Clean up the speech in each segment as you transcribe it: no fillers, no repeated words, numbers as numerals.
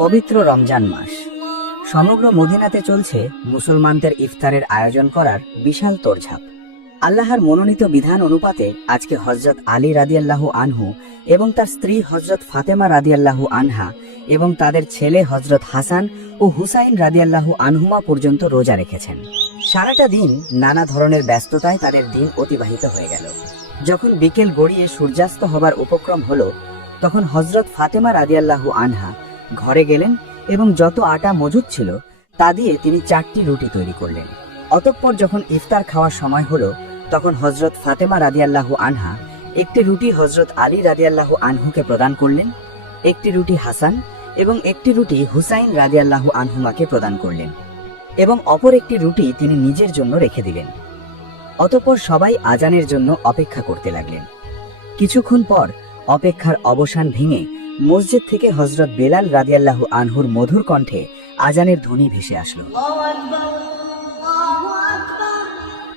পবিত্র রমজান মাস সমগ্র মদিনাতে চলছে মুসলমানদের ইফতারের আয়োজন করার বিশাল তোড়ঝাঁপ। আল্লাহর মনোনীত বিধান অনুপাতে আজকে হযরত আলী রাদিয়াল্লাহু আনহু এবং তার স্ত্রী হযরত ফাতেমা রাদিয়াল্লাহু আনহা এবং তাদের ছেলে হযরত হাসান ও হুসাইন রাদিয়াল্লাহু আনহুমা পর্যন্ত রোজা রেখেছেন। সারাটা দিন নানা ধরনের ব্যস্ততায় তাদের দিন অতিবাহিত হয়ে গেল। যখন বিকেল গড়িয়ে সূর্যাস্ত হবার উপক্রম হলো, তখন হযরত ফাতেমা রাদিয়াল্লাহু আনহা ঘরে গেলেন এবং যত আটা মজুদ ছিল তা দিয়ে তিনি 4টি রুটি তৈরি করলেন। অতঃপর যখন ইফতার খাওয়ার সময় হলো, তখন হযরত ফাতেমা রাদিয়াল্লাহু আনহা একটি রুটি হযরত আলী রাদিয়াল্লাহু আনহুকে প্রদান করলেন, একটি রুটি হাসান এবং একটি রুটি হুসাইন রাদিয়াল্লাহু আনহুমাকে প্রদান করলেন এবং অপর একটি রুটি তিনি নিজের জন্য রেখে দিলেন। অতঃপর সবাই আজানের জন্য অপেক্ষা করতে লাগলেন। কিছুক্ষণ পর অপেক্ষার অবসান ভেঙে মসজিদ থেকে হযরত বেলাল রাদিয়াল্লাহু আনহুর মধুর কণ্ঠে আজানের ধ্বনি ভেসে আসলো।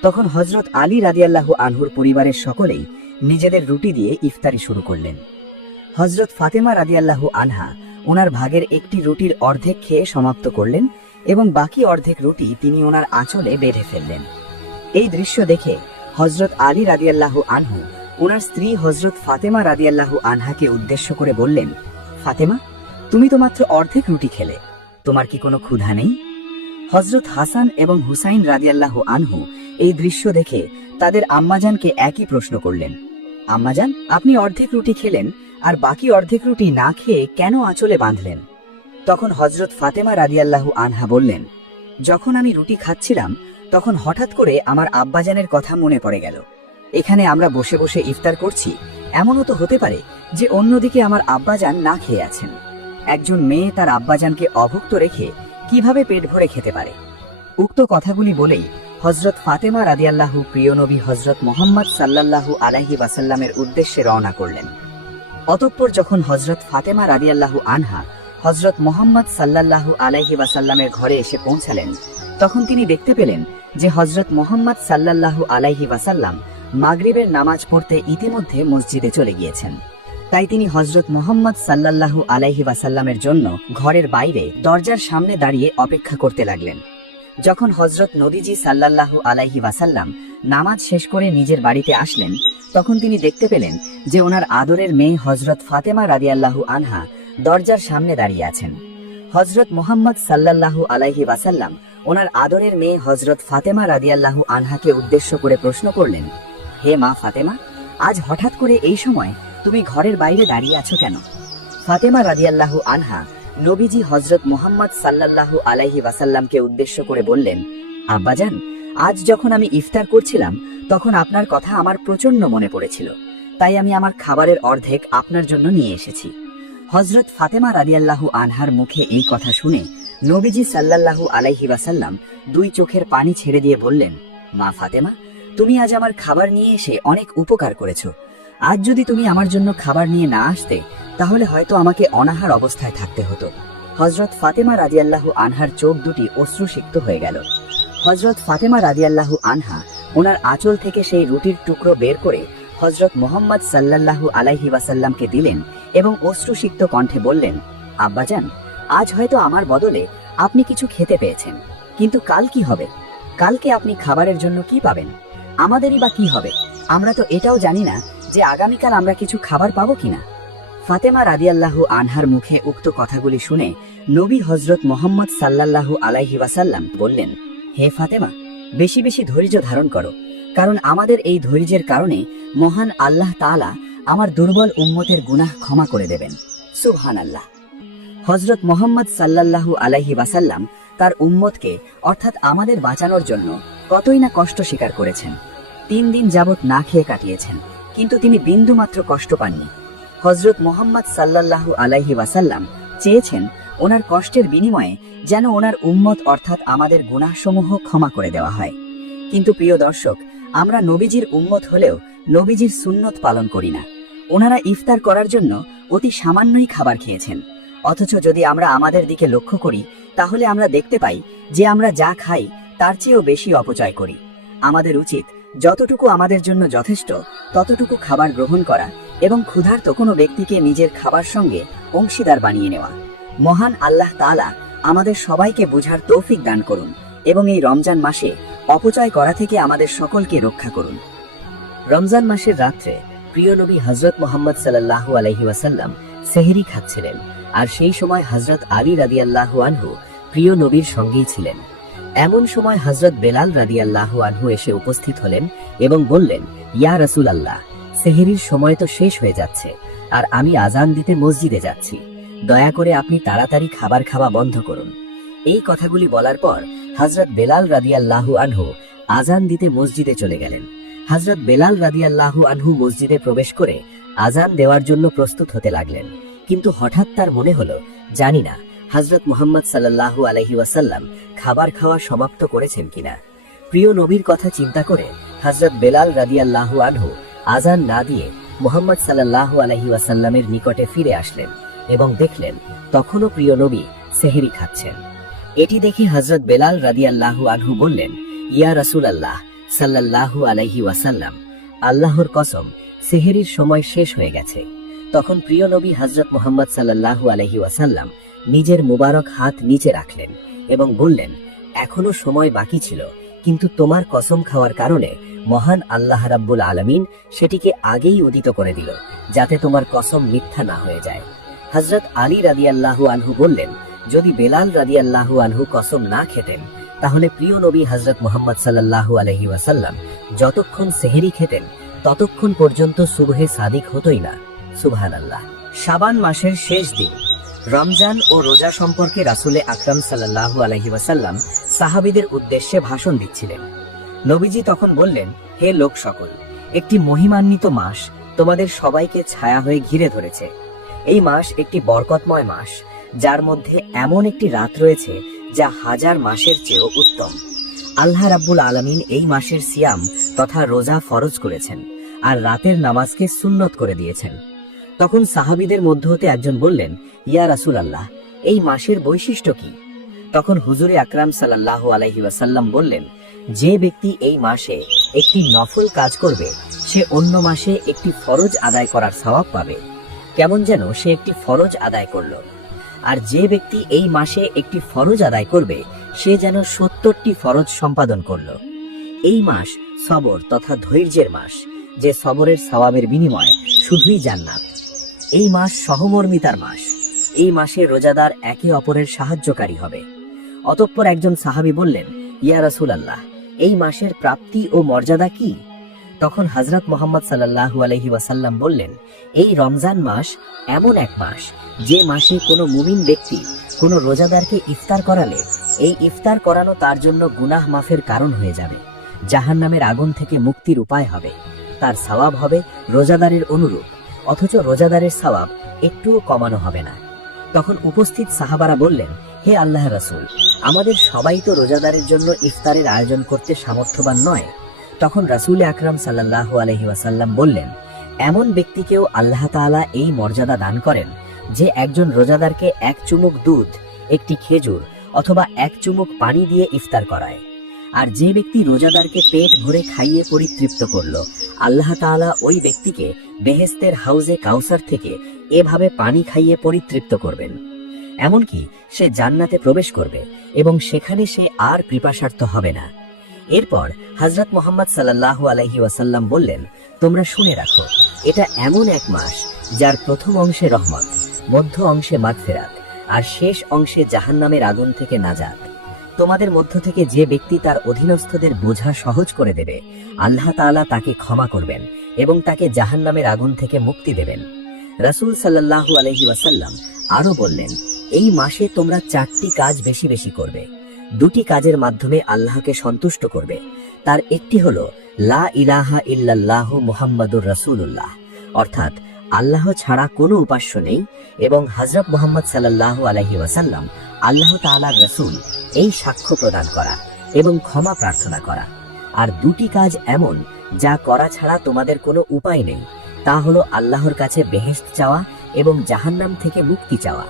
তখন হযরত আলী রাদিয়াল্লাহু আনহুর পরিবারের সকলেই নিজেদের রুটি দিয়ে ইফতারি শুরু করলেন। হযরত ফাতেমা রাদিয়াল্লাহু আনহা ওনার ভাগের একটি রুটির অর্ধেক খেয়ে সমাপ্ত করলেন এবং বাকি অর্ধেক রুটি তিনি ওনার আঁচলে বেঁধে ফেললেন। এই দৃশ্য দেখে হযরত আলী রাদিয়াল্লাহু আনহু ওনার স্ত্রী হযরত ফাতেমা রাদিয়াল্লাহু আনহাকে উদ্দেশ্য করে বললেন, ফাতেমা, তুমি তো মাত্র অর্ধেক রুটি খেলে, তোমার কি কোনো ক্ষুধা নেই? হযরত হাসান এবং হুসাইন রাদিয়াল্লাহু আনহু এই দৃশ্য দেখে তাদের আম্মাজানকে একই প্রশ্ন করলেন, আম্মাজান, আপনি অর্ধেক রুটি খেলেন আর বাকি অর্ধেক রুটি না খেয়ে কেন আঁচলে বাঁধলেন? তখন হযরত ফাতেমা রাদিয়াল্লাহু আনহা বললেন, যখন আমি রুটি খাচ্ছিলাম তখন হঠাৎ করে আমার আব্বাজানের কথা মনে পড়ে গেল। এখানে আমরা বসে বসে ইফতার করছি, এমনও তো হতে পারে যে অন্যদিকে আমার আব্বাজান না খেয়ে আছেন। একজন মেয়ে তার আব্বাজানকে অভুক্ত রেখে কিভাবে পেট ভরে খেতে পারে? উক্ত কথাগুলি বলেই হযরত ফাতেমা রাদিয়াল্লাহু প্রিয় নবী হযরত মুহাম্মদ সাল্লাল্লাহু আলাইহি ওয়াসাল্লামের উদ্দেশ্যে রওনা করলেন। অতঃপর যখন হযরত ফাতেমা রাদিয়াল্লাহু আনহা হযরত মুহাম্মদ সাল্লাল্লাহু আলাইহি ওয়াসাল্লামের ঘরে এসে পৌঁছালেন, তখন তিনি দেখতে পেলেন যে হযরত মুহাম্মদ সাল্লাল্লাহু আলাইহি ওয়াসাল্লাম মাগরিবের নামাজ পড়তে ইতিমধ্যে মসজিদে চলে গিয়েছেন। তাই তিনি হযরত মুহাম্মদ সাল্লাল্লাহু আলাইহি ওয়াসাল্লামের জন্য ঘরের বাইরে দরজার সামনে দাঁড়িয়ে অপেক্ষা করতে লাগলেন। যখন হযরত নবীজি সাল্লাল্লাহু আলাইহি ওয়াসাল্লাম নামাজ শেষ করে নিজের বাড়িতে আসলেন, তখন তিনি দেখতে পেলেন যে ওনার আদরের মেয়ে হযরত ফাতেমা রাদিয়াল্লাহু আনহা দরজার সামনে দাঁড়িয়ে আছেন। হযরত মুহাম্মদ সাল্লাল্লাহু আলাইহি ওয়াসাল্লাম ওনার আদরের মেয়ে হযরত ফাতেমা রাদিয়াল্লাহু আনহাকে উদ্দেশ্য করে প্রশ্ন করলেন, হে মা ফাতেমা, আজ হঠাৎ করে এই সময় তুমি ঘরের বাইরে দাঁড়িয়ে আছো কেন? ফাতেমা রাদিয়াল্লাহু আনহা নবীজি হযরত মুহাম্মদ সাল্লাল্লাহু আলাইহি ওয়াসাল্লামকে উদ্দেশ্য করে বললেন, আব্বাজান, আজ যখন আমি ইফতার করছিলাম তখন আপনার কথা আমার প্রচন্ড মনে পড়েছিল, তাই আমি আমার খাবারের অর্ধেক আপনার জন্য নিয়ে এসেছি। হযরত ফাতেমা রাদিয়াল্লাহু আনহার মুখে এই কথা শুনে নবীজি সাল্লাল্লাহু আলাইহি ওয়াসাল্লাম 2 চোখের পানি ছেড়ে দিয়ে বললেন, মা ফাতেমা, তুমি আজ আমার খাবার নিয়ে এসে অনেক উপকার করেছো। আজ যদি তুমি আমার জন্য খাবার নিয়ে না আসতে তাহলে হয়তো আমাকে অনাহার অবস্থায় থাকতে হতো। হযরত ফাতেমা রাদিয়াল্লাহু আনহার চোখ দুটি অশ্রুসিক্ত হয়ে গেল। হযরত ফাতেমা রাদিয়াল্লাহু আনহা ওনার আঁচল থেকে সেই রুটির টুকরো বের করে হযরত মুহাম্মদ সাল্লাল্লাহু আলাইহি ওয়াসাল্লামকে দিলেন এবং অশ্রুসিক্ত কণ্ঠে বললেন, আব্বাজান, আজ হয়তো আমার বদলে আপনি কিছু খেতে পেয়েছেন, কিন্তু কাল কি হবে? কালকে আপনি খাবারের জন্য কি পাবেন? আমাদেরই বা কি হবে? আমরা তো এটাও জানি না যে আগামীকাল আমরা কিছু খাবার পাবো কিনা। ফাতেমা রাদিয়াল্লাহু আনহার মুখে উক্ত কথাগুলি শুনে নবী হযরত মুহাম্মদ সাল্লাল্লাহু আলাইহি ওয়াসাল্লাম বললেন, হে ফাতেমা, বেশি বেশি ধৈর্য ধারণ করো, কারণ আমাদের এই ধৈর্যের কারণে মহান আল্লাহ তাআলা আমার দুর্বল উম্মতের গুনাহ ক্ষমা করে দেবেন। সুবহানাল্লাহ। হযরত মুহাম্মদ সাল্লাল্লাহু আলাইহি ওয়াসাল্লাম তার উম্মতকে অর্থাৎ আমাদের বাঁচানোর জন্য কতই না কষ্ট স্বীকার করেছেন। 3 দিন যাবত না খেয়ে কাটিয়েছেন, কিন্তু তিনি বিন্দুমাত্র কষ্ট পাননি। হযরত মুহাম্মদ সাল্লাল্লাহু আলাইহি ওয়াসাল্লাম চেয়েছেন ওনার কষ্টের বিনিময়ে যেন ওনার উম্মত অর্থাৎ আমাদের গুনাহসমূহ ক্ষমা করে দেওয়া হয়। কিন্তু প্রিয় দর্শক, আমরা নবীজির উম্মত হলেও নবীজির সুন্নত পালন করি না। ওনারা ইফতার করার জন্য অতি সামান্যই খাবার খেয়েছেন, অথচ যদি আমরা আমাদের দিকে লক্ষ্য করি তাহলে আমরা দেখতে পাই যে আমরা যা খাই তার চেয়েও বেশি অপচয় করি। আমাদের উচিত যতটুকু আমাদের জন্য যথেষ্ট ততটুকু খাবার গ্রহণ করা এবং ক্ষুধার্ত কোনো ব্যক্তিকে নিজের খাবার সঙ্গে অংশীদার বানিয়ে নেওয়া। মহান আল্লাহ তাআলা আমাদের সবাইকে বোঝার তৌফিক দান করুন এবং এই রমজান মাসে অপচয় করা থেকে আমাদের সকলকে রক্ষা করুন। রমজান মাসের রাত্রে প্রিয় নবী হযরত মুহাম্মদ সাল্লাল্লাহু আলাইহি ওয়াসাল্লাম সেহরি খাচ্ছিলেন, আর সেই সময় হযরত আলী রাদিয়াল্লাহু আনহু প্রিয় নবীর সঙ্গেই ছিলেন। এমন সময় হযরত বেলাল রাদিয়াল্লাহু আনহু এসে উপস্থিত হলেন এবং বললেন, ইয়া রাসূলুল্লাহ, সেহরির সময় তো শেষ হয়ে যাচ্ছে আর আমি আজান দিতে মসজিদে যাচ্ছি, দয়া করে আপনি তাড়াতাড়ি খাবার খাওয়া বন্ধ করুন। এই কথাগুলি বলার পর হযরত বেলাল রাদিয়াল্লাহু আনহু আজান দিতে মসজিদে চলে গেলেন। হযরত বেলাল রাদিয়াল্লাহু আনহু মসজিদে প্রবেশ করে আজান দেওয়ার জন্য প্রস্তুত হতে লাগলেন, কিন্তু হঠাৎ তার মনে হলো, জানি না হযরত মুহাম্মদ সাল্লাল্লাহু আলাইহি ওয়াসাল্লাম খাবার খাওয়া সমাপ্ত করেছেন কিনা। প্রিয় নবীর কথা চিন্তা করে হযরত বেলাল রাদিয়াল্লাহু আনহু আজান না দিয়ে মুহাম্মদ সাল্লাল্লাহু আলাইহি ওয়াসাল্লামের নিকটে ফিরে আসলেন এবং দেখলেন তখনও প্রিয় নবী সেহরি খাচ্ছেন। এটি দেখে হযরত বেলাল রাদিয়াল্লাহু আনহু বললেন, ইয়া রাসূলুল্লাহ সাল্লাল্লাহু আলাইহি ওয়াসাল্লাম, আল্লাহর কসম, সেহরির সময় শেষ হয়ে গেছে। তখন প্রিয় নবী হযরত মুহাম্মদ সাল্লাল্লাহু আলাইহি ওয়াসাল্লাম নিজের মুবারক হাত নিচে রাখলেন এবং বললেন, এখনো সময় বাকি ছিল, কিন্তু তোমার কসম খাওয়ার কারণে মহান আল্লাহ রাব্বুল আলামিন সেটিকে আগেই উদিত করে দিল, যাতে তোমার কসম মিথ্যা না হয়ে যায়। হযরত আলী রাদিয়াল্লাহু আনহু বললেন, যদি বেলাল রাদিয়াল্লাহু আনহু কসম না খেতেন তাহলে প্রিয় নবী হযরত মুহাম্মদ সাল্লাল্লাহু আলাইহি ওয়াসাল্লাম যতক্ষণ সেহরি খেতেন ততক্ষণ পর্যন্ত সুবহে সাদিক হতোই না। সুবহানাল্লাহ। শাবান মাসের শেষ দিন রমজান ও রোজা সম্পর্কে রাসূল আকরাম সাল্লাল্লাহু আলাইহি ওয়াসাল্লাম সাহাবীদের উদ্দেশ্যে ভাষণ দিচ্ছিলেন। নবীজি তখন বললেন, হে লোক সকল, একটি মহিমান্বিত মাস তোমাদের সবাইকে ছায়া হয়ে ঘিরে ধরেছে। এই মাস একটি বরকতময় মাস, যার মধ্যে এমন একটি রাত রয়েছে যা হাজার মাসের চেয়েও উত্তম। আল্লাহ রাব্বুল আলামিন এই মাসের সিয়াম তথা রোজা ফরজ করেছেন আর রাতের নামাজকে সুন্নত করে দিয়েছেন। তখন সাহাবীদের মধ্য হতে একজন বললেন, ইয়া রাসূলুল্লাহ, এই মাসের বৈশিষ্ট্য কি? তখন হুজুরে আকরাম সাল্লাল্লাহু আলাইহি ওয়াসাল্লাম বললেন, যে ব্যক্তি এই মাসে একটি নফল কাজ করবে সে অন্য মাসে একটি ফরজ আদায় করার সওয়াব পাবে, কেমন যেন সে একটি ফরজ আদায় করল। আর যে ব্যক্তি এই মাসে একটি ফরজ আদায় করবে সে যেন ৭০টি ফরজ সম্পাদন করল। এই মাস সবর তথা ধৈর্যের মাস, যে সবরের সওয়াবের বিনিময়ে শুধুই জান্নাত। এই মাস সহমর্মিতার মাস, এই মাসে রোজাদার একে অপরের সাহায্যকারী হবে। অতঃপর একজন সাহাবী বললেন, ইয়া রাসূলুল্লাহ, এই মাসের প্রাপ্তি ও মর্যাদা কি? তখন হযরত মুহাম্মদ সাল্লাল্লাহু আলাইহি ওয়াসাল্লাম বললেন, এই রমজান মাস এমন এক মাস যে মাসে কোনো মুমিন ব্যক্তি কোনো রোজাদারকে ইফতার করালে এই ইফতার করানো তার জন্য গুনাহ মাফের কারণ হয়ে যাবে, জাহান্নামের আগুন থেকে মুক্তির উপায় হবে, তার সওয়াব হবে রোজাদারের অনুরূপ, অথচ রোজাদারের সওয়াব একটুও কমানো হবে না। তখন উপস্থিত সাহাবারা বললেন, হে আল্লাহর রাসূল, আমাদের সবাই তো রোজাদারের জন্য ইফতারের আয়োজন করতে সামর্থ্যবান নয়। তখন রাসূল আকরাম সাল্লাল্লাহু আলাইহি ওয়াসাল্লাম বললেন, এমন ব্যক্তিকেও আল্লাহ তাআলা এই মর্যাদা দান করেন যে একজন রোজাদারকে এক চুমুক দুধ, একটি খেজুর অথবা এক চুমুক পানি দিয়ে ইফতার করায়। আর যে ব্যক্তি রোজাদারকে পেট ভরে খাইয়ে পরিতৃপ্ত করল, আল্লাহ তাআলা ওই ব্যক্তিকে বেহেশতের হাউজে কাউসার থেকে এভাবে পানি খাইয়ে পরিতৃপ্ত করবেন। এমনকি সে জান্নাতে প্রবেশ করবে এবং সেখানে সে আর পিপাসার্ত হবে না। এরপর হযরত মুহাম্মদ সাল্লাল্লাহু আলাইহি ওয়াসাল্লাম বললেন, তোমরা শুনে রাখো, এটা এমন এক মাস যার প্রথম অংশে রহমত, মধ্য অংশে মাগফিরাত আর শেষ অংশে জাহান্নামের আগুন থেকে নাজাত। তোমাদের মধ্য থেকে যে ব্যক্তি তার অধীনস্থদের বোঝা সহজ করে দেবে, আল্লাহ তাআলা তাকে ক্ষমা করবেন এবং তাকে জাহান্নামের আগুন থেকে মুক্তি দেবেন। রাসূল সাল্লাল্লাহু আলাইহি ওয়াসাল্লাম আরো বললেন, এই মাসে তোমরা 4টি কাজ বেশি বেশি করবে। 2টি কাজের মাধ্যমে আল্লাহকে সন্তুষ্ট করবে। তার একটি হলো লা ইলাহা ইল্লাল্লাহু মুহাম্মাদুর রাসূলুল্লাহ, অর্থাৎ আল্লাহ ছাড়া কোনো উপাস্য নেই এবং হযরত মুহাম্মদ সাল্লাল্লাহু আলাইহি ওয়াসাল্লাম আল্লাহ তাআলার রাসূল, এই সাক্ষ্য প্রদান করা এবং ক্ষমা প্রার্থনা করা। আর 2টি কাজ এমন যা করা ছাড়া তোমাদের কোনো উপায় নেই, তা হলো আল্লাহর কাছে বেহেশত চাওয়া এবং জাহান্নাম থেকে মুক্তি চাওয়া।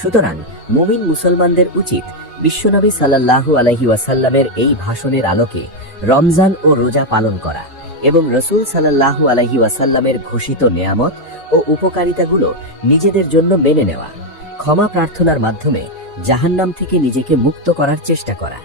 সুতরাং মুমিন মুসলমানদের উচিত বিশ্বনবী সাল্লাল্লাহু আলাইহি ওয়াসাল্লামের এই ভাষণের আলোকে রমজান ও রোজা পালন করা এবং রাসূল সাল্লাল্লাহু আলাইহি ওয়াসাল্লামের ঘোষিত নেয়ামত ও উপকারিতাগুলো নিজেদের জন্য মেনে নেওয়া। ক্ষমা প্রার্থনার মাধ্যমে জাহান্নাম থেকে নিজেকে মুক্ত করার চেষ্টা করা।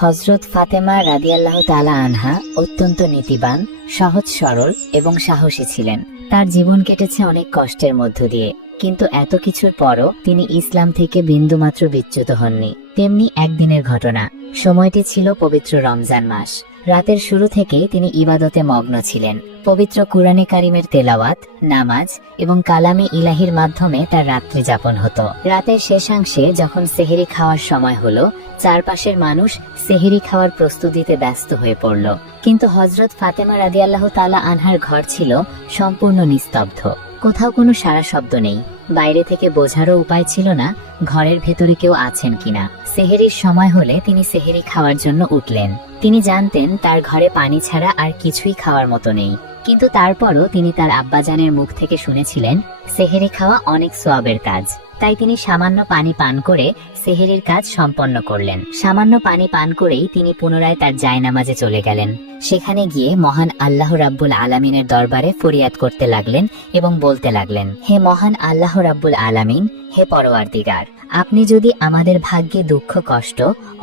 হযরত ফাতেমা রাদিয়াল্লাহু তাআলা আনহা অত্যন্ত নীতিবান, সহজ সরল এবং সাহসী ছিলেন। তার জীবন কেটেছে অনেক কষ্টের মধ্য দিয়ে, কিন্তু এত কিছুর পরও তিনি ইসলাম থেকে বিন্দুমাত্র বিচ্যুত হননি। তেমনি একদিনের ঘটনা। সময়টি ছিল পবিত্র রমজান মাস। রাতের শুরু থেকেই তিনি ইবাদতে মগ্ন ছিলেন। পবিত্র কুরআনে কারিমের তেলাওয়াত, নামাজ এবং কালামে ইলাহির মাধ্যমে তার রাত্রি যাপন হতো। রাতের শেষাংশে যখন সেহরি খাওয়ার সময় হলো, চারপাশের মানুষ সেহরি খাওয়ার প্রস্তুতিতে ব্যস্ত হয়ে পড়ল। কিন্তু হযরত ফাতেমা রাদিয়াল্লাহু তাআলা আনহার ঘর ছিল সম্পূর্ণ নিস্তব্ধ। কোথাও কোনো সারা শব্দ নেই। বাইরে থেকে বোঝারও উপায় ছিল না ঘরের ভেতরে কেউ আছেন কিনা। সেহরির সময় হলে তিনি সেহরি খাওয়ার জন্য উঠলেন। তিনি জানতেন তার ঘরে পানি ছাড়া আর কিছুই খাওয়ার মতো নেই, কিন্তু তারপরও তিনি তার আব্বাজানের মুখ থেকে শুনেছিলেন সেহরি খাওয়া অনেক সওয়াবের কাজ। তাই তিনি সামান্য পানি পান করে সেহরির কাজ সম্পন্ন করলেন। সামান্য পানি পান করেই তিনি পুনরায় তার জায়নামাজে চলে গেলেন। সেখানে গিয়ে মহান আল্লাহ রাব্বুল আলামিনের দরবারে ফরিয়াদ করতে লাগলেন এবং বলতে লাগলেন, হে মহান আল্লাহ রাব্বুল আলামিন, হে পরওয়ারদিগার, আপনি যদি আমাদের ভাগ্যে দুঃখ, কষ্ট,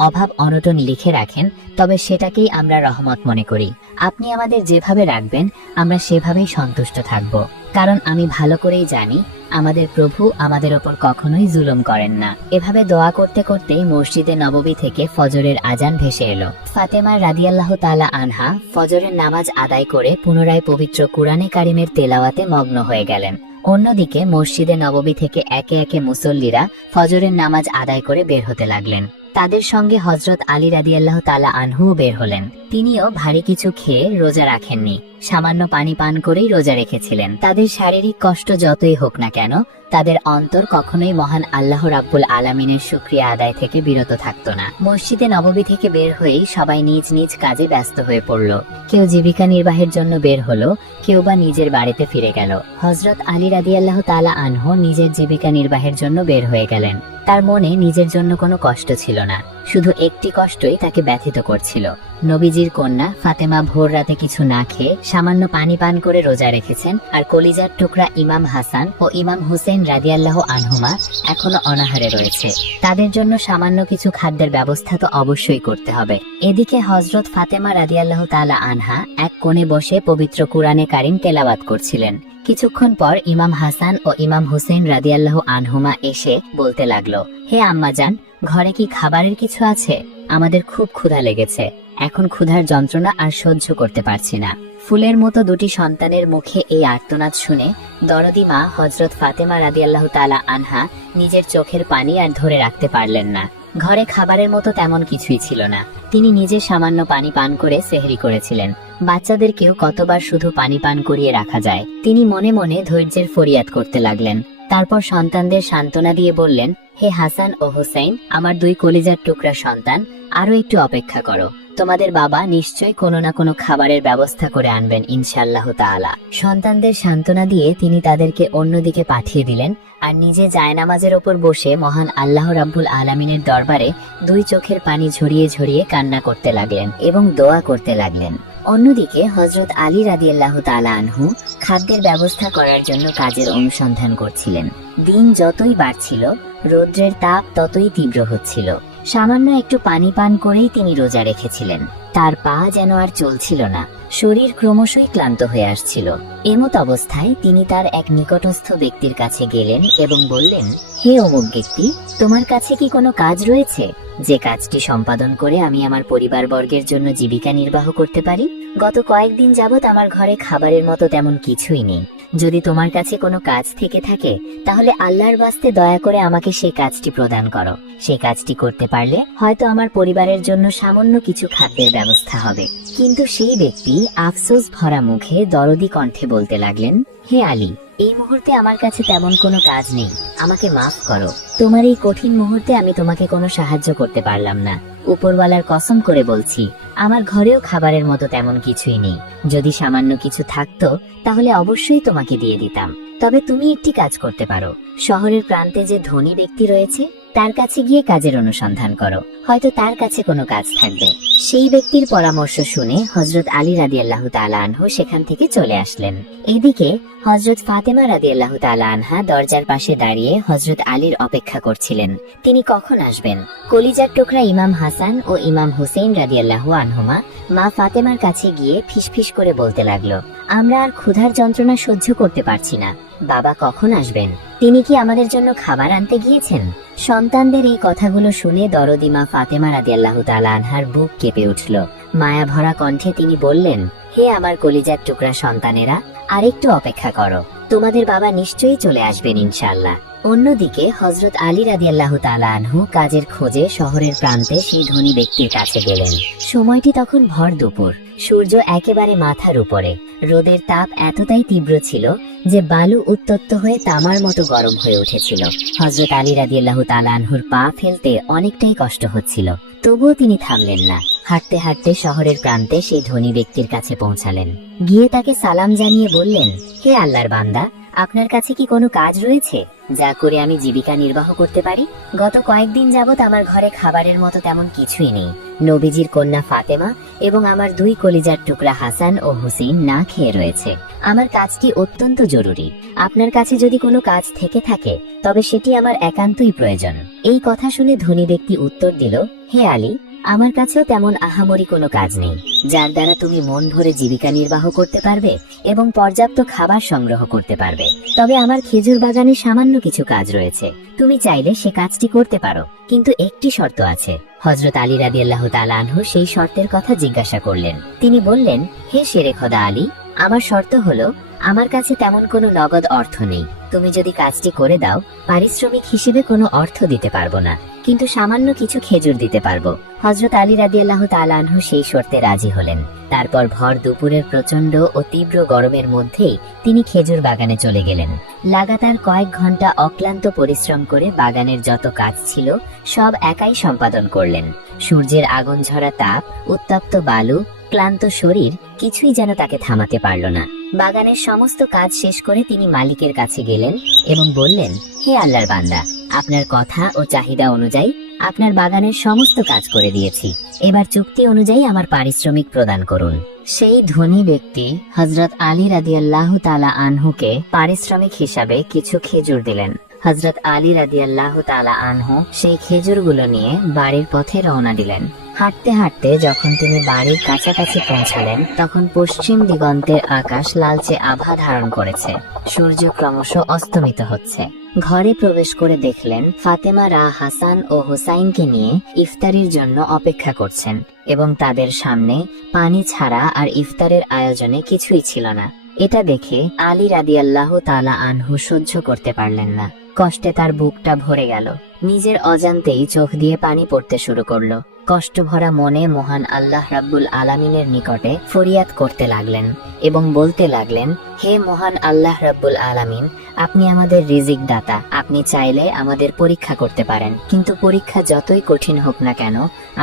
অভাব, অনটন লিখে রাখেন, তবে সেটাকেই আমরা রহমত মনে করি। আপনি আমাদের যেভাবে রাখবেন আমরা সেভাবেই সন্তুষ্ট থাকব, কারণ আমি ভালো করেই জানি আমাদের প্রভু আমাদের ওপর কখনোই জুলুম করেন না। এভাবে দোয়া করতে করতেই মসজিদে নববী থেকে ফজরের আজান ভেসে এলো। ফাতেমা রাদিয়াল্লাহু তাআলা আনহা ফজরের নামাজ আদায় করে পুনরায় পবিত্র কুরআনে কারিমের তেলাওয়াতে মগ্ন হয়ে গেলেন। অন্যদিকে মসজিদে নববী থেকে একে একে মুসল্লিরা ফজরের নামাজ আদায় করে বের হতে লাগলেন। তাদের সঙ্গে হযরত আলী রাদিয়াল্লাহু তাআলা আনহুও বের হলেন। তিনিও ভারী কিছু খেয়ে রোজা রাখেননি, সামান্য পানি পান করেই রোজা রেখেছিলেন। তাদের শারীরিক কষ্ট যতই হোক না কেন, তাদের অন্তর কখনোই মহান আল্লাহ রাব্বুল আলামিনের শুকরিয়া আদায় থেকে বিরত থাকতো না। মসজিদে নববী থেকে বের হয়েই সবাই নিজ নিজ কাজে ব্যস্ত হয়ে পড়ল। কেউ জীবিকা নির্বাহের জন্য বের হলো, কেউ বা নিজের বাড়িতে ফিরে গেল। হযরত আলী রাদিয়াল্লাহু তাআলা আনহু নিজের জীবিকা নির্বাহের জন্য বের হয়ে গেলেন। তার মনে নিজের জন্য কোনো কষ্ট ছিল না, শুধু একটি কষ্টই তাকে ব্যথিত করছিল। নবীজির কন্যা ফাতেমা ভোর রাতে কিছু না খেয়ে সামান্য পানি পান করে রোজা রেখেছেন, আর কলিজার টুকরা ইমাম হাসান ও ইমাম হুসেন রাদিয়াল্লাহু আনহুমা এখনো অনাহারে রয়েছে। তাদের জন্য সামান্য কিছু খাদ্যের ব্যবস্থা তো অবশ্যই করতে হবে। এদিকে হযরত ফাতেমা রাদিয়াল্লাহু তাআলা আনহা এক কোণে বসে পবিত্র কুরআনে কারিম তেলাওয়াত করছিলেন। কিছুক্ষণ পর ইমাম হাসান ও ইমাম হুসেন রাদিয়াল্লাহু আনহুমা এসে বলতে লাগলো, হে আম্মাজান, ঘরে কি খাবারের কিছু আছে? আমাদের খুব ক্ষুধা লেগেছে, এখন ক্ষুধার যন্ত্রণা আর সহ্য করতে পারছি না। ফুলের মতো দুটি সন্তানের মুখে এই আর্তনাদ শুনে দরদি মা হযরত ফাতেমা রাদিয়াল্লাহু তাআলা আনহা নিজের চোখের পানি আর ধরে রাখতে পারলেন না। ঘরে খাবারের মতো তেমন কিছুই ছিল না। তিনি নিজে সামান্য পানি পান করে সেহরি করেছিলেন। বাচ্চাদেরকেও কতবার শুধু পানি পান করিয়ে রাখা যায়। তিনি মনে মনে ধৈর্যের ফরিয়াদ করতে লাগলেন। তারপর সন্তানদের সান্ত্বনা দিয়ে বললেন, হে হাসান ও হোসেন, আমার দুই কলিজার টুকরা সন্তান, আরো একটু অপেক্ষা করো। তোমাদের বাবা নিশ্চয়ই কোনো না কোনো খাবারের ব্যবস্থা করে আনবেন ইনশাআল্লাহ তাআলা। সন্তানদের সান্ত্বনা দিয়ে তিনি তাদেরকে অন্যদিকে পাঠিয়ে দিলেন আর নিজে জায়নামাজের ওপর বসে মহান আল্লাহ রাব্বুল আলামিনের দরবারে দুই চোখের পানি ঝরিয়ে ঝরিয়ে কান্না করতে লাগলেন এবং দোয়া করতে লাগলেন। অন্যদিকে হযরত আলী রাদিয়াল্লাহু তাআলা আনহু খাদ্যের ব্যবস্থা করার জন্য কাজের অনুসন্ধান করছিলেন। দিন যতই বাড়ছিল, রৌদ্রের তাপ ততই তীব্র হচ্ছিল। সামান্য একটু পানি পান করেই তিনি রোজা রেখেছিলেন। তার পা যেন আর চলছিল না, শরীর ক্রমশই ক্লান্ত হয়ে আসছিল। এমত অবস্থায় তিনি তার এক নিকটস্থ ব্যক্তির কাছে গেলেন এবং বললেন, হে অমুক ব্যক্তি, তোমার কাছে কি কোনো কাজ রয়েছে যে কাজটি সম্পাদন করে আমি আমার পরিবারবর্গের জন্য জীবিকা নির্বাহ করতে পারি? গত কয়েকদিন যাবৎ আমার ঘরে খাবারের মতো তেমন কিছুই নেই। যদি তোমার কাছে কোনো কাজ থেকে থাকে তাহলে আল্লাহর ওয়াস্তে দয়া করে আমাকে সেই কাজটি প্রদান করো। সেই কাজটি করতে পারলে হয়তো আমার পরিবারের জন্য সামান্য কিছু খাদ্যের ব্যবস্থা হবে। কিন্তু সেই ব্যক্তি আফসোস ভরা মুখে দরদি কণ্ঠে বলতে লাগলেন, হে আলী, এই মুহূর্তে আমার কাছে তেমন কোনো কাজ নেই, আমাকে মাফ করো। তোমার এই কঠিন মুহূর্তে আমি তোমাকে কোনো সাহায্য করতে পারলাম না। উপরওয়ালার কসম করে বলছি, আমার ঘরেও খাবারের মতো তেমন কিছুই নেই। যদি সামান্য কিছু থাকতো তাহলে অবশ্যই তোমাকে দিয়ে দিতাম। তবে তুমি একটি কাজ করতে পারো। শহরের প্রান্তে যে ধনী ব্যক্তি রয়েছে তার কাছে গিয়ে কাজের অনুসন্ধান করো, হয়তো তার কাছে কোনো কাজ থাকবে। সেই ব্যক্তির পরামর্শ শুনে হযরত আলী রাদিয়াল্লাহু তাআলা আনহু সেখান থেকে চলে আসলেন। এদিকে হযরত ফাতেমা রাদিয়াল্লাহু তাআলা আনহা দরজার পাশে দাঁড়িয়ে হযরত আলীর অপেক্ষা করছিলেন, তিনি কখন আসবেন। কলিজার টুকরা ইমাম হাসান ও ইমাম হুসেইন রাদিয়াল্লাহু আনহুমা মা ফাতেমার কাছে গিয়ে ফিসফিস করে বলতে লাগলো, আমরা আর ক্ষুধার যন্ত্রণা সহ্য করতে পারছি না, বাবা কখন আসবেন? তিনি কি আমাদের জন্য খাবার আনতে গিয়েছেন? সন্তানদের এই কথাগুলো শুনে দরদি মা ফাতেমা রাদিয়াল্লাহু তাআলা আনহার বুক কেঁপে উঠল। মায়া ভরা কণ্ঠে তিনি বললেন, হে আমার কলিজার টুকরা সন্তানেরা, আরেকটু অপেক্ষা করো, তোমাদের বাবা নিশ্চয়ই চলে আসবেন ইনশাআল্লাহ। অন্যদিকে হযরত আলী রাদিয়াল্লাহু তাআলা আনহু কাজের খোঁজে শহরের প্রান্তে সেই ধনী ব্যক্তির কাছে গেলেন। সময়টি তখন ভর দুপুর, সূর্য একেবারে মাথার উপরে। রোদের তাপ এতটাই তীব্র ছিল যে বালু উত্তপ্ত হয়ে তামার মতো গরম হয়ে উঠেছিল। হযরত আলী রাদিয়াল্লাহু তাআলা আনহুর পা ফেলতে অনেকটাই কষ্ট হচ্ছিল, তবুও তিনি থামলেন না। হাঁটতে হাঁটতে শহরের প্রান্তে সেই ধনী ব্যক্তির কাছে পৌঁছালেন। গিয়ে তাকে সালাম জানিয়ে বললেন, হে আল্লাহর বান্দা, আপনার কাছে কি কোনো কাজ রয়েছে যা করে আমি জীবিকা নির্বাহ করতে পারি? গত কয়েকদিন যাবত আমার ঘরে খাবারের মতো তেমন কিছুই নেই। নবীজির কন্যা ফাতেমা এবং আমার দুই কলিজার টুকরা হাসান ও হুসেইন না খেয়ে রয়েছে। আমার কাজটি অত্যন্ত জরুরি। আপনার কাছে যদি কোনো কাজ থেকে থাকে তবে সেটি আমার একান্তই প্রয়োজন। এই কথা শুনে ধনী ব্যক্তি উত্তর দিল, হে আলী, আমার কাছেও তেমন আহামরি কোনো কাজ নেই যার দ্বারা তুমি মন ভরে জীবিকা নির্বাহ করতে পারবে এবং পর্যাপ্ত খাবার সংগ্রহ করতে পারবে। তবে আমার খেজুর বাগানে সামান্য কিছু কাজ রয়েছে, তুমি চাইলে সে কাজটি করতে পারো, কিন্তু একটি শর্ত আছে। হযরত আলী রাদিয়াল্লাহু তাআলা আনহু সেই শর্তের কথা জিজ্ঞাসা করলেন। তিনি বললেন, হে শেরে খোদা আলী, আমার শর্ত হলো আমার কাছে তেমন কোনো নগদ অর্থ নেই। তুমি যদি কাজটি করে দাও, পারিশ্রমিক হিসেবে কোনো অর্থ দিতে পারবো না, কিন্তু সামান্য কিছু খেজুর দিতে পারবো। হযরত আলী রাদিয়াল্লাহু তাআলা আনহু সেই শর্তে রাজি হলেন। তারপর ভর দুপুরের প্রচন্ড ও তীব্র গরমের মধ্যেই তিনি খেজুর বাগানে চলে গেলেন। লাগাতার কয়েক ঘন্টা অক্লান্ত পরিশ্রম করে বাগানের যত কাজ ছিল সব একাই সম্পাদন করলেন। সূর্যের আগুন ঝরা তাপ, উত্তপ্ত বালু, ক্লান্ত শরীর কিছুই যেন তাকে থামাতে পারল না। বাগানের সমস্ত কাজ শেষ করে তিনি মালিকের কাছে গেলেন এবং বললেন, হে আল্লাহর বান্দা, আপনার কথা ও চাহিদা অনুযায়ী আপনার বাগানের সমস্ত কাজ করে দিয়েছি, এবার চুক্তি অনুযায়ী আমার পারিশ্রমিক প্রদান করুন। সেই ধনী ব্যক্তি হযরত আলী রাদিয়াল্লাহু তাআলা আনহুকে পারিশ্রমিক হিসাবে কিছু খেজুর দিলেন। হযরত আলী রাদিয়াল্লাহু তাআলা আনহু সেই খেজুরগুলো নিয়ে বাড়ির পথে রওনা দিলেন। হাঁটতে হাঁটতে যখন তিনি বাড়ির কাছাকাছি পৌঁছালেন তখন পশ্চিম দিগন্তের আকাশ লালচে আভা ধারণ করেছে, সূর্য ক্রমশ অস্তমিত হচ্ছে। ঘরে প্রবেশ করে দেখলেন ফাতেমা হাসান ও হুসাইনকে নিয়ে ইফতারির জন্য অপেক্ষা করছেন এবং তাদের সামনে পানি ছাড়া আর ইফতারের আয়োজনে কিছুই ছিল না। এটা দেখে আলী রাদিয়াল্লাহু তাআলা আনহু সহ্য করতে পারলেন না। কষ্টে তার বুকটা ভরে গেল। নিজের অজান্তেই চোখ দিয়ে পানি পড়তে শুরু করলো। কষ্ট ভরা মনে মহান আল্লাহ রাব্বুল আলামিনের নিকটে ফরিয়াদ করতে লাগলেন এবং বলতে লাগলেন, হে মহান আল্লাহ রাব্বুল আলামিন, আপনি আমাদের রিজিক দাতা। আপনি চাইলে আমাদের পরীক্ষা করতে পারেন, কিন্তু পরীক্ষা যতই কঠিন হোক না কেন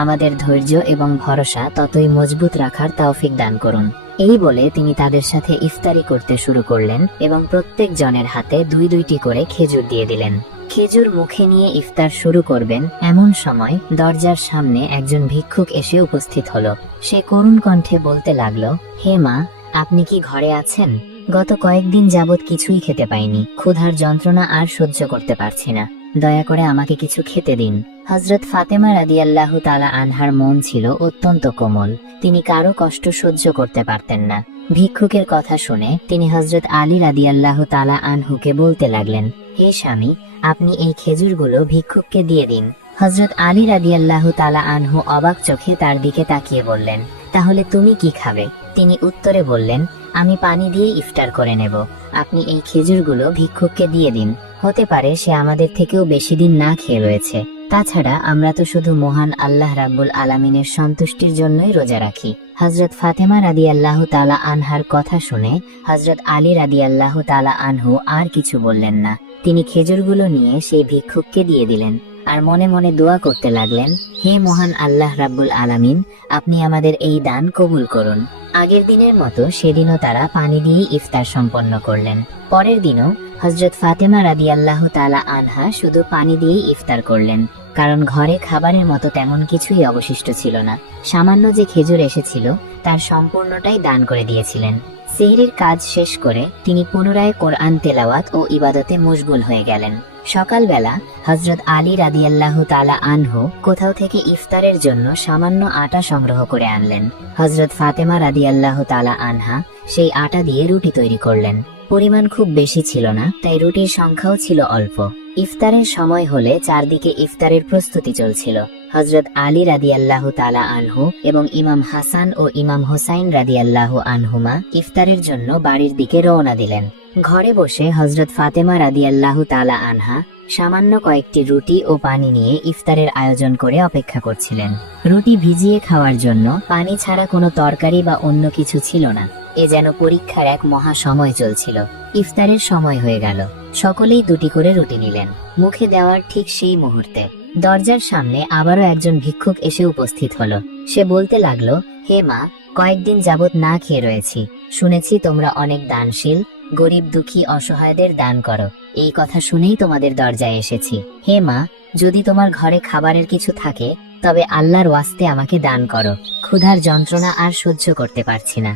আমাদের ধৈর্য এবং ভরসা ততই মজবুত রাখার তৌফিক দান করুন। এই বলে তিনি তাদের সাথে ইফতারি করতে শুরু করলেন এবং প্রত্যেক জনের হাতে দুই দুইটি করে খেজুর দিয়ে দিলেন। খেজুর মুখে নিয়ে ইফতার শুরু করবেন এমন সময় দরজার সামনে একজন ভিক্ষুক এসে উপস্থিত হলো। সে করুণ কণ্ঠে বলতে লাগলো, হে মা, আপনি কি ঘরে আছেন? গত কয়েকদিন যাবত কিছুই খেতে পাইনি, ক্ষুধার যন্ত্রণা আর সহ্য করতে পারছি না, দয়া করে আমাকে কিছু খেতে দিন। হযরত ফাতেমা রাদিয়াল্লাহু তাআলা আনহার মন ছিল অত্যন্ত কোমল, তিনি কারো কষ্ট সহ্য করতে পারতেন না। ভিক্ষুকের কথা শুনে তিনি হযরত আলী রাদিয়াল্লাহু তাআলা আনহুকে বলতে লাগলেন, হে স্বামী, আপনি এই খেজুরগুলো ভিক্ষুককে দিয়ে দিন। হযরত আলী রাদিয়াল্লাহু তাআলা আনহু অবাক চোখে তার দিকে তাকিয়ে বললেন, তাহলে তুমি কি খাবে? তিনি উত্তরে বললেন, আমি পানি দিয়ে ইফতার করে নেব, আপনি এই খেজুরগুলো ভিক্ষুককে দিয়ে দিন, হতে পারে সে আমাদের থেকেও বেশি দিন না খেয়ে রয়েছে। তাছাড়া আমরা তো শুধু মহান আল্লাহ রাব্বুল আলামিনের সন্তুষ্টির জন্যই রোজা রাখি। হযরত ফাতেমা রাদিয়াল্লাহু তাআলা আনহার কথা শুনে হযরত আলী রাদিয়াল্লাহু তাআলা আনহু আর কিছু বললেন না। তিনি খেজুরগুলো নিয়ে সেই ভিক্ষুককে দিয়ে দিলেন আর মনে মনে দোয়া করতে লাগলেন, হে মহান আল্লাহ রাব্বুল আলামিন, আপনি আমাদের এই দান কবুল করুন। আগের দিনের মতো সেদিনও তারা পানি দিয়ে ইফতার সম্পন্ন করলেন। পরের দিনও হযরত ফাতেমা রাদিয়াল্লাহু তাআলা আনহা শুধু পানি দিয়েই ইফতার করলেন, কারণ ঘরে খাবারের মতো তেমন কিছুই অবশিষ্ট ছিল না। সামান্য যে খেজুর এসেছিল তার সম্পূর্ণটাই দান করে দিয়েছিলেন। সেহরির কাজ শেষ করে তিনি পুনরায় কোরআন তেলাওয়াত ও ইবাদতে মশগুল হয়ে গেলেন। সকালবেলা হযরত আলী রাদিয়াল্লাহু তাআলা আনহু কোথাও থেকে ইফতারের জন্য সামান্য আটা সংগ্রহ করে আনলেন। হযরত ফাতেমা রাদিয়াল্লাহু তাআলা আনহা সেই আটা দিয়ে রুটি তৈরি করলেন। পরিমাণ খুব বেশি ছিল না, তাই রুটির সংখ্যাও ছিল অল্প। ইফতারের সময় হলে চারদিকে ইফতারের প্রস্তুতি চলছিল। হযরত আলী রাদিয়াল্লাহু তাআলা আনহু এবং ইমাম হাসান ও ইমাম হোসাইন রাদিয়াল্লাহু আনহুমা ইফতারের জন্য বাড়ির দিকে রওনা দিলেন। ঘরে বসে হযরত ফাতেমা রাদিয়াল্লাহু তাআলা আনহা সামান্য কয়েকটি রুটি ও পানি নিয়ে ইফতারের আয়োজন করে অপেক্ষা করছিলেন। রুটি ভিজিয়ে খাওয়ার জন্য পানি ছাড়া কোনো তরকারি বা অন্য কিছু ছিল না। এ যেন পরীক্ষার এক মহা সময় চলছিল। ইফতারের সময় হয়ে গেল। সকলেই দুটি করে রুটি নিলেন। মুখে দেওয়ার ঠিক সেই মুহূর্তে দরজার সামনে আবারও একজন ভিক্ষুক এসে উপস্থিত হলো। সে বলতে লাগলো, হে মা, কয়েকদিন যাবত না খেয়ে রয়েছি। শুনেছি তোমরা অনেক দানশীল, গরিব দুঃখী অসহায়দের দান করো। এই কথা শুনেই তোমাদের দরজায় এসেছি। হে মা, যদি তোমার ঘরে খাবারের কিছু থাকে তবে আল্লাহর ওয়াস্তে আমাকে দান করো। ক্ষুধার যন্ত্রণা আর সহ্য করতে পারছি না।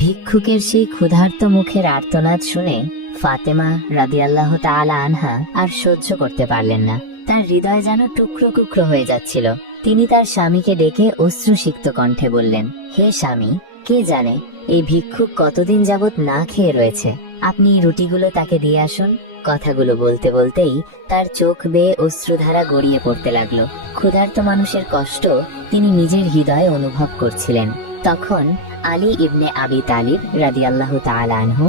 ভিক্ষুকের সেই ক্ষুধার্ত মুখের আর্তনাদ শুনে ফাতেমা রাদিয়াল্লাহু তাআলা আনহা আর সহ্য করতে পারলেন না। তার হৃদয় যেন টুকরো টুকরো হয়ে যাচ্ছিল। তিনি তার স্বামীকে ডেকে অশ্রুসিক্ত কণ্ঠে বললেন, হে স্বামী, কে জানে এই ভিক্ষুক কতদিন যাবত না খেয়ে রয়েছে। আপনি এই রুটিগুলো তাকে দিয়ে আসুন। কথাগুলো বলতে বলতেই তার চোখ বেয়ে অশ্রুধারা গড়িয়ে পড়তে লাগলো। ক্ষুধার্ত মানুষের কষ্ট তিনি নিজের হৃদয়ে অনুভব করছিলেন। তখন আলী ইবনে আবি তালিব রাদিয়াল্লাহু তাআলা আনহু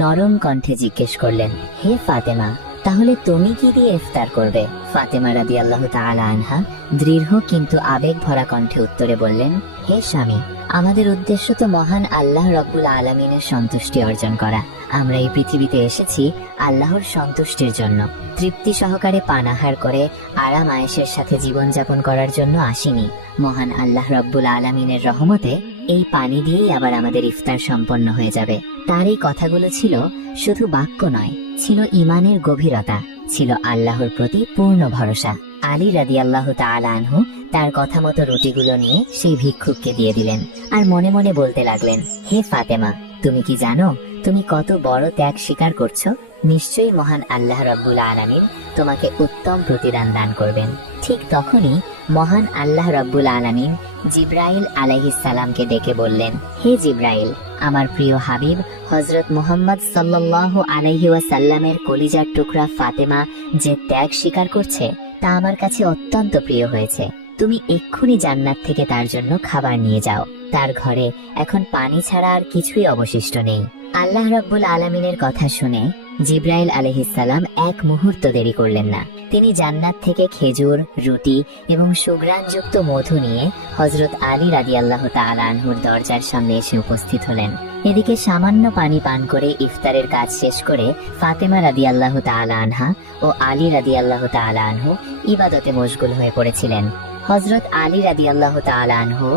নরম কণ্ঠে জিজ্ঞেস করলেন, হে ফাতেমা, তাহলে তুমি কি দিয়ে ইফতার করবে? ফাতেমা রাদিয়াল্লাহু তাআলা আনহা দৃঢ় কিন্তু আবেগ ভরা কণ্ঠে উত্তরে বললেন, হে স্বামী, আমাদের উদ্দেশ্য তো মহান আল্লাহ রাব্বুল আলামিনের সন্তুষ্টি অর্জন করা। আমরা এই পৃথিবীতে এসেছি আল্লাহর সন্তুষ্টির জন্য। তৃপ্তি সহকারে পানাহার করে আরাম আয়েশের সাথে জীবনযাপন করার জন্য আসিনি। মহান আল্লাহ রাব্বুল আলামিনের রহমতে এই পানি দিয়েই আবার আমাদের ইফতার সম্পন্ন হয়ে যাবে। তার এই কথাগুলো ছিল শুধু বাক্য নয়, ছিল ঈমানের গভীরতা, ছিল আল্লাহর প্রতি পূর্ণ ভরসা। আলী রাদিয়াল্লাহু তাআলা আনহু তার কথা মতো রুটিগুলো নিয়ে সেই ভিক্ষুককে দিয়ে দিলেন আর মনে মনে বলতে লাগলেন, হে ফাতেমা, তুমি কি জানো তুমি কত বড় ত্যাগ স্বীকার করছো? নিশ্চয়ই মহান আল্লাহ রাব্বুল আলামিন তোমাকে উত্তম প্রতিদান দান করবেন। ঠিক তখনই মহান আল্লাহ রাব্বুল আলামিন জিবরাইল আলাইহিস সালামকে ডেকে বললেন, হে জিবরাইল, আমার প্রিয় হাবিব হযরত মুহাম্মদ সাল্লাল্লাহু আলাইহি ওয়াসাল্লামের কলিজার টুকরা ফাতেমা যে ত্যাগ স্বীকার করছে তা আমার কাছে অত্যন্ত প্রিয় হয়েছে। তুমি এক্ষুনি জান্নাত থেকে তার জন্য খাবার নিয়ে যাও। তার ঘরে এখন পানি ছাড়া আর কিছুই অবশিষ্ট নেই। আল্লাহ রাব্বুল আলামিনের কথা শুনে জিবরাইল আলাইহিস সালাম এক মুহূর্ত দেরি করলেন না। তিনি জান্নাত থেকে খেজুর, রুটি এবং সুঘ্রাণযুক্ত মধু নিয়ে হযরত আলী রাদিয়াল্লাহু তাআলা আনহুর দরজার সামনে এসে উপস্থিত হলেন। এদিকে সামান্য পানি পান করে ইফতারের কাজ শেষ করে ফাতেমা রাদিয়াল্লাহু তাআলা আনহা ও আলী রাদিয়াল্লাহু তাআলা আনহু ইবাদতে মশগুল হয়ে পড়েছিলেন। হযরত আলী রাদিয়াল্লাহু তাআলা আনহু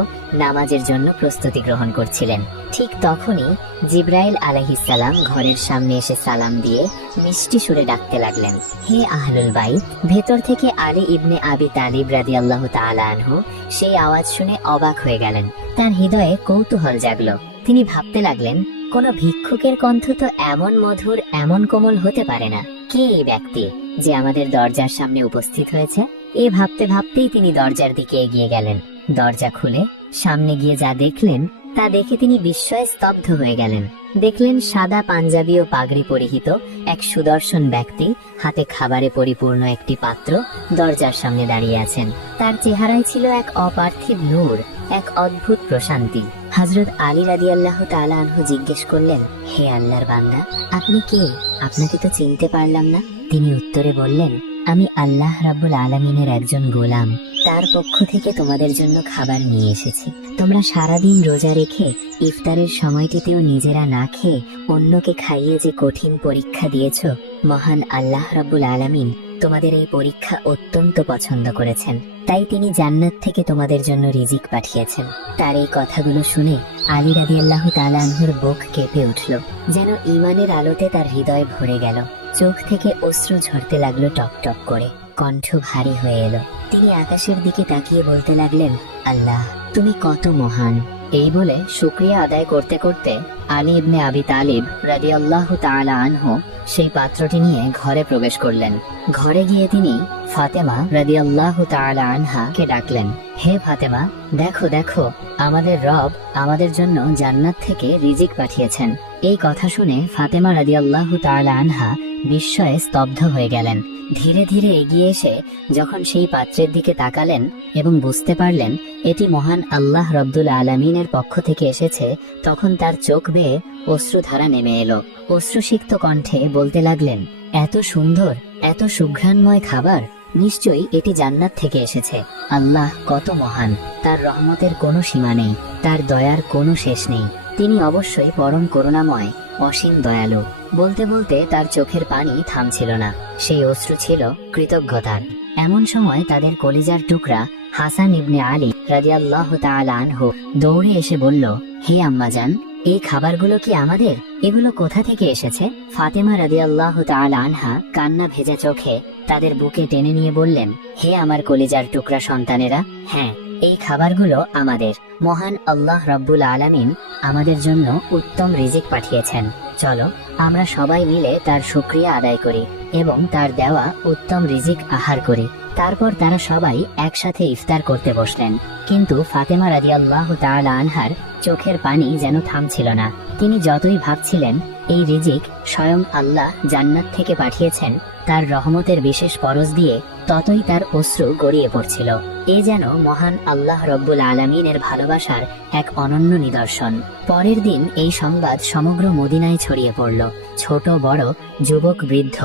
নামাজের জন্য প্রস্তুতি গ্রহণ করছিলেন। ঠিক তখনই জিবরাইল আলাইহিস সালাম ঘরের সামনে এসে সালাম দিয়ে মিষ্টি সুরে ডাকতে লাগলেন, হে আহলুল বাইত। ভেতর থেকে আলী ইবনে আবি তালিব রাদিয়াল্লাহু তাআলা আনহু সেই আওয়াজ শুনে অবাক হয়ে গেলেন। তার হৃদয়ে কৌতূহল জাগলো। তিনি ভাবতে লাগলেন, কোন ভিক্ষুকের কণ্ঠ তো এমন মধুর, এমন কোমল হতে পারে না। কে এই ব্যক্তি যে আমাদের দরজার সামনে উপস্থিত হয়েছে? এই ভাবতে ভাবতেই তিনি দরজার দিকে এগিয়ে গেলেন। দরজা খুলে সামনে গিয়ে যা দেখলেন তা দেখে তিনি বিস্ময়ে স্তব্ধ হয়ে গেলেন। দেখলেন সাদা পাঞ্জাবি ও পাগড়ি পরিহিত এক সুদর্শন ব্যক্তি হাতে খাবারে পরিপূর্ণ একটি পাত্র দরজার সামনে দাঁড়িয়ে আছেন। তার চেহারায় ছিল এক অপার্থিব নূর, এক অদ্ভুত প্রশান্তি। হযরত আলী রাদিয়াল্লাহু তাআলা আনহু জিজ্ঞেস করলেন, হে আল্লাহর বান্দা, আপনি কে? আপনাকে তো চিনতে পারলাম না। তিনি উত্তরে বললেন, আমি আল্লাহ রাব্বুল আলামিনের একজন গোলাম। তার পক্ষ থেকে তোমাদের জন্য খাবার নিয়ে এসেছি। তোমরা সারাদিন রোজা রেখে ইফতারের সময়টিতেও নিজেরা না খেয়ে অন্যকে খাইয়ে যে কঠিন পরীক্ষা দিয়েছো, মহান আল্লাহ রাব্বুল আলামিন তোমাদের এই পরীক্ষা অত্যন্ত পছন্দ করেছেন। তাই তিনি জান্নাত থেকে তোমাদের জন্য রিজিক পাঠিয়েছেন। তার এই কথাগুলো শুনে আলী রাদিয়াল্লাহু তাআলা আনহুর বুক কেঁপে উঠল, যেন ঈমানের আলোতে তার হৃদয় ভরে গেল। চোখ থেকে অশ্রু ঝরতে লাগলো টকটক করে, কণ্ঠ ভারী হয়ে এলো। তিনি আকাশের দিকে তাকিয়ে বলতে লাগলেন, আল্লাহ তুমি কত মহান। এই বলে শুকরিয়া আদায় করতে করতে আলী ইবনে আবি তালিব রাদিয়াল্লাহু তাআলা আনহু সেই পাত্রটি নিয়ে ঘরে প্রবেশ করলেন। ঘরে গিয়ে তিনি ফাতেমা রাদিয়াল্লাহু তাআলা আনহাকে ডাকলেন, হে ফাতেমা, দেখো দেখো, আমাদের রব আমাদের জন্য জান্নাত থেকে রিজিক পাঠিয়েছেন। এই কথা শুনে ফাতেমা রাদিয়াল্লাহু তাআলা আনহা বিস্ময়ে স্তব্ধ হয়ে গেলেন। ধীরে ধীরে এগিয়ে এসে যখন সেই পাত্রের দিকে তাকালেন এবং বুঝতে পারলেন এটি মহান আল্লাহ রব্বুল আলামিনের পক্ষ থেকে এসেছে, তখন তার চোখ বেয়ে অশ্রুধারা নেমে এলো। অশ্রুসিক্ত কণ্ঠে বলতে লাগলেন, এত সুন্দর, এত সুঘ্রাণময় খাবার, নিশ্চয়ই এটি জান্নাত থেকে এসেছে। আল্লাহ কত মহান, তার রহমতের কোনো সীমা নেই, তার দয়ার কোনো শেষ নেই। তিনি অবশ্যই পরম করুণাময়, অসীম দয়ালু। বলতে বলতে তার চোখের পানি থামছিল না, সেই অশ্রু ছিল কৃতজ্ঞতার। এমন সময় তাদের কলিজার টুকরা হাসান ইবনে আলী রাদিয়াল্লাহু তাআলা আনহু দৌড়ে এসে বলল, হে আম্মাজান, এই খাবারগুলো কি আমাদের? এগুলো কোথা থেকে এসেছে? ফাতেমা রাদিয়াল্লাহু তাআলা আনহা কান্না ভেজা চোখে তাদের বুকে টেনে নিয়ে বললেন, হে আমার কলিজার টুকরা সন্তানেরা, হ্যাঁ, এই খাবারগুলো আমাদের। মহান আল্লাহ রব্বুল আলামিন আমাদের জন্য উত্তম রিজিক পাঠিয়েছেন। চলো আমরা সবাই মিলে তার শুকরিয়া আদায় করি এবং তার দেওয়া উত্তম রিজিক আহার করি। তারপর তারা সবাই একসাথে ইফতার করতে বসলেন। কিন্তু ফাতেমা রাদিয়াল্লাহু তাআলা আনহার চোখের পানি যেন থামছিল না। তিনি যতই ভাবছিলেন এই রিজিক স্বয়ং আল্লাহ জান্নাত থেকে পাঠিয়েছেন তার রহমতের বিশেষ পরশ দিয়ে, ততই তার অশ্রু গড়িয়ে পড়ছিল। এ যেন মহান আল্লাহ রব্বুল আলামিনের ভালোবাসার এক অনন্য নিদর্শন। পরের দিন এই সংবাদ সমগ্র মদিনায় ছড়িয়ে পড়ল। ছোট বড়, যুবক বৃদ্ধ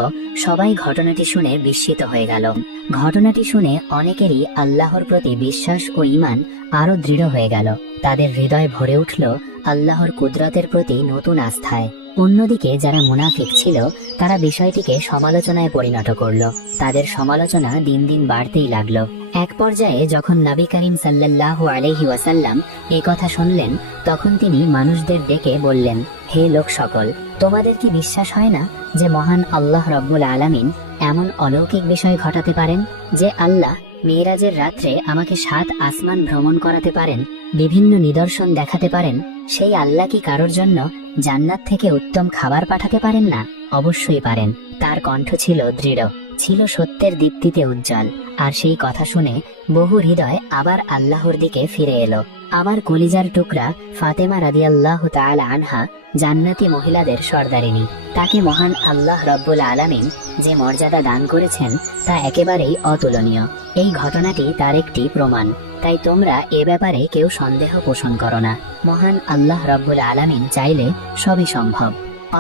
সবাই ঘটনাটি শুনে বিস্মিত হয়ে গেল। ঘটনাটি শুনে অনেকেরই আল্লাহর প্রতি বিশ্বাস ও ঈমান আরো দৃঢ় হয়ে গেল। তাদের হৃদয় ভরে উঠল আল্লাহর কুদরতের প্রতি নতুন আস্থায়। অন্যদিকে যারা মুনাফিক ছিল তারা বিষয়টিকে সমালোচনায় পরিণত করল। তাদের সমালোচনা দিন দিন বাড়তেই লাগলো। এক পর্যায়ে যখন নবী করিম সাল্লাল্লাহু আলাইহি ওয়াসাল্লাম এই কথা শুনলেন, তখন তিনি মানুষদের ডেকে বললেন, হে লোক সকল, তোমাদের কি বিশ্বাস হয় না যে মহান আল্লাহ রব্বুল আলামিন এমন অলৌকিক বিষয় ঘটাতে পারেন? যে আল্লাহ মেরাজের রাত্রে আমাকে 7 আসমান ভ্রমণ করাতে পারেন, বিভিন্ন নিদর্শন দেখাতে পারেন, সেই আল্লাহ কি কারোর জন্য জান্নাত থেকে উত্তম খাবার পাঠাতে পারেন না? অবশ্যই পারেন। তার কণ্ঠ ছিল দৃঢ়, ছিল সত্যের দীপ্তিতে উজ্জ্বল। আর সেই কথা শুনে বহু হৃদয় আবার আল্লাহর দিকে ফিরে এলো। আমার কলিজার টুকরা ফাতেমা রাদিয়াল্লাহু তাআলা আনহা জান্নাতি মহিলাদের সর্দারিনী। তাকে মহান আল্লাহ রব্বুল আলামিন যে মর্যাদা দান করেছেন তা একেবারেই অতুলনীয়। এই ঘটনাটি তার একটি প্রমাণ। তাই তোমরা এ ব্যাপারে কেউ সন্দেহ পোষণ করো না। মহান আল্লাহ রব্বুল আলামিন চাইলে সবই সম্ভব।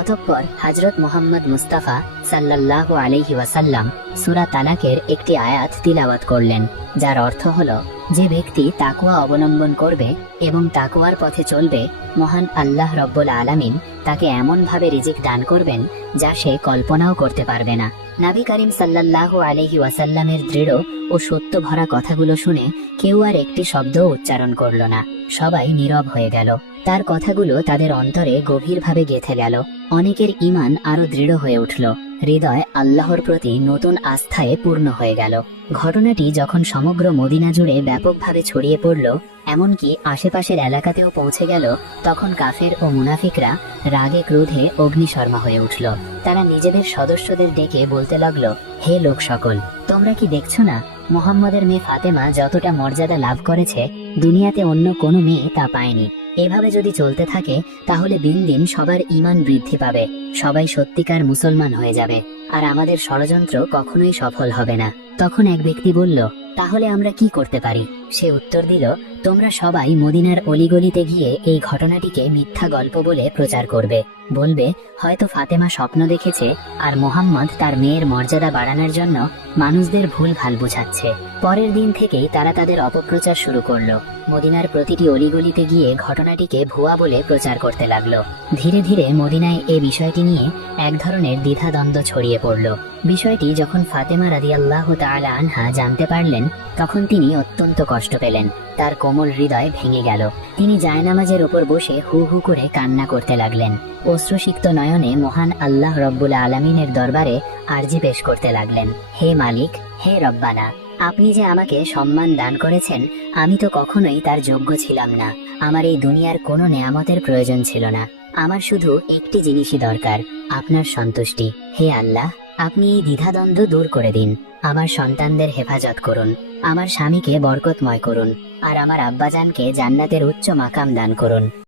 অতঃপর হযরত মুহাম্মদ মুস্তাফা সাল্লাল্লাহু আলাইহি ওয়াসাল্লাম সূরা তালাকের একটি আয়াত তিলাওয়াত করলেন, যার অর্থ হলো, যে ব্যক্তি তাকওয়া অবলম্বন করবে এবং তাকওয়ার পথে চলবে, মহান আল্লাহ রব্বুল আলামিন তাকে এমন ভাবে রিজিক দান করবেন যা সে কল্পনাও করতে পারবে না। নবী করিম সাল্লাল্লাহু আলাইহি ওয়াসাল্লামের দৃঢ় ও সত্য ভরা কথাগুলো শুনে কেউ আর একটি শব্দও উচ্চারণ করল না। সবাই নীরব হয়ে গেল। তার কথাগুলো তাদের অন্তরে গভীরভাবে গেঁথে গেল। অনেকের ঈমান আরো দৃঢ় হয়ে উঠল। হৃদয় আল্লাহর প্রতি নতুন আস্থায় পূর্ণ হয়ে গেল। ঘটনাটি যখন সমগ্র মদিনা জুড়ে ব্যাপকভাবে ছড়িয়ে পড়ল, এমনকি আশেপাশের এলাকাতেও পৌঁছে গেল, তখন কাফের ও মুনাফিকরা রাগে ক্রোধে অগ্নিশর্মা হয়ে উঠল। তারা নিজেদের সদস্যদের ডেকে বলতে লাগলো, হে লোক সকল, তোমরা কি দেখছো না মুহাম্মদের মেয়ে ফাতেমা যতটা মর্যাদা লাভ করেছে, দুনিয়াতে অন্য কোনো মেয়ে তা পায়নি। এভাবে যদি চলতে থাকে তাহলে দিন দিন সবার ঈমান বৃদ্ধি পাবে, সবাই সত্যিকার মুসলমান হয়ে যাবে, আর আমাদের ষড়যন্ত্র কখনোই সফল হবে না। তখন এক ব্যক্তি বলল, তাহলে আমরা কি করতে পারি? সে উত্তর দিল, তোমরা সবাই মদিনার অলিগলিতে গিয়ে এই ঘটনাটিকে মিথ্যা গল্প বলে প্রচার করবে। বলবে, হয়তো ফাতেমা স্বপ্ন দেখেছে আর মুহাম্মদ তার মেয়ের মর্যাদা বাড়ানোর জন্য মানুষদের ভুল ভাল বোঝাচ্ছে। পরের দিন থেকেই তারা তাদের অপপ্রচার শুরু করলো। মদিনার প্রতিটি অলিগলিতে গিয়ে ঘটনাটিকে ভুয়া বলে প্রচার করতে লাগলো। ধীরে ধীরে মদিনায় এই বিষয়টি নিয়ে এক ধরনের দ্বিধাদ্বন্দ্ব ছড়িয়ে পড়ল। বিষয়টি যখন ফাতেমা রাদিয়াল্লাহু তাআলা আনহা জানতে পারলেন, তখন তিনি অত্যন্ত কষ্ট পেলেন। তার কোমল হৃদয় ভেঙে গেল। তিনি জায়নামাজের ওপর বসে হু হু করে কান্না করতে লাগলেন। অশ্রুসিক্ত নয়নে মহান আল্লাহ রব্বুল আলামিনের দরবারে আরজি পেশ করতে লাগলেন, হে মালিক, হে রব্বানা, আপনি যে আমাকে সম্মান দান করেছেন, আমি তো কখনোই তার যোগ্য ছিলাম না। আমার এই দুনিয়ার কোনো নেয়ামতের প্রয়োজন ছিল না। আমার শুধু একটি জিনিসই দরকার, আপনার সন্তুষ্টি। হে আল্লাহ, আপনি এই দ্বিধাদ্বন্দ্ব দূর করে দিন। আমার সন্তানদের হেফাজত করুন, আমার স্বামীকে বরকতময় করুন, আর আমার আব্বাজানকে জান্নাতের উচ্চ মাকাম দান করুন।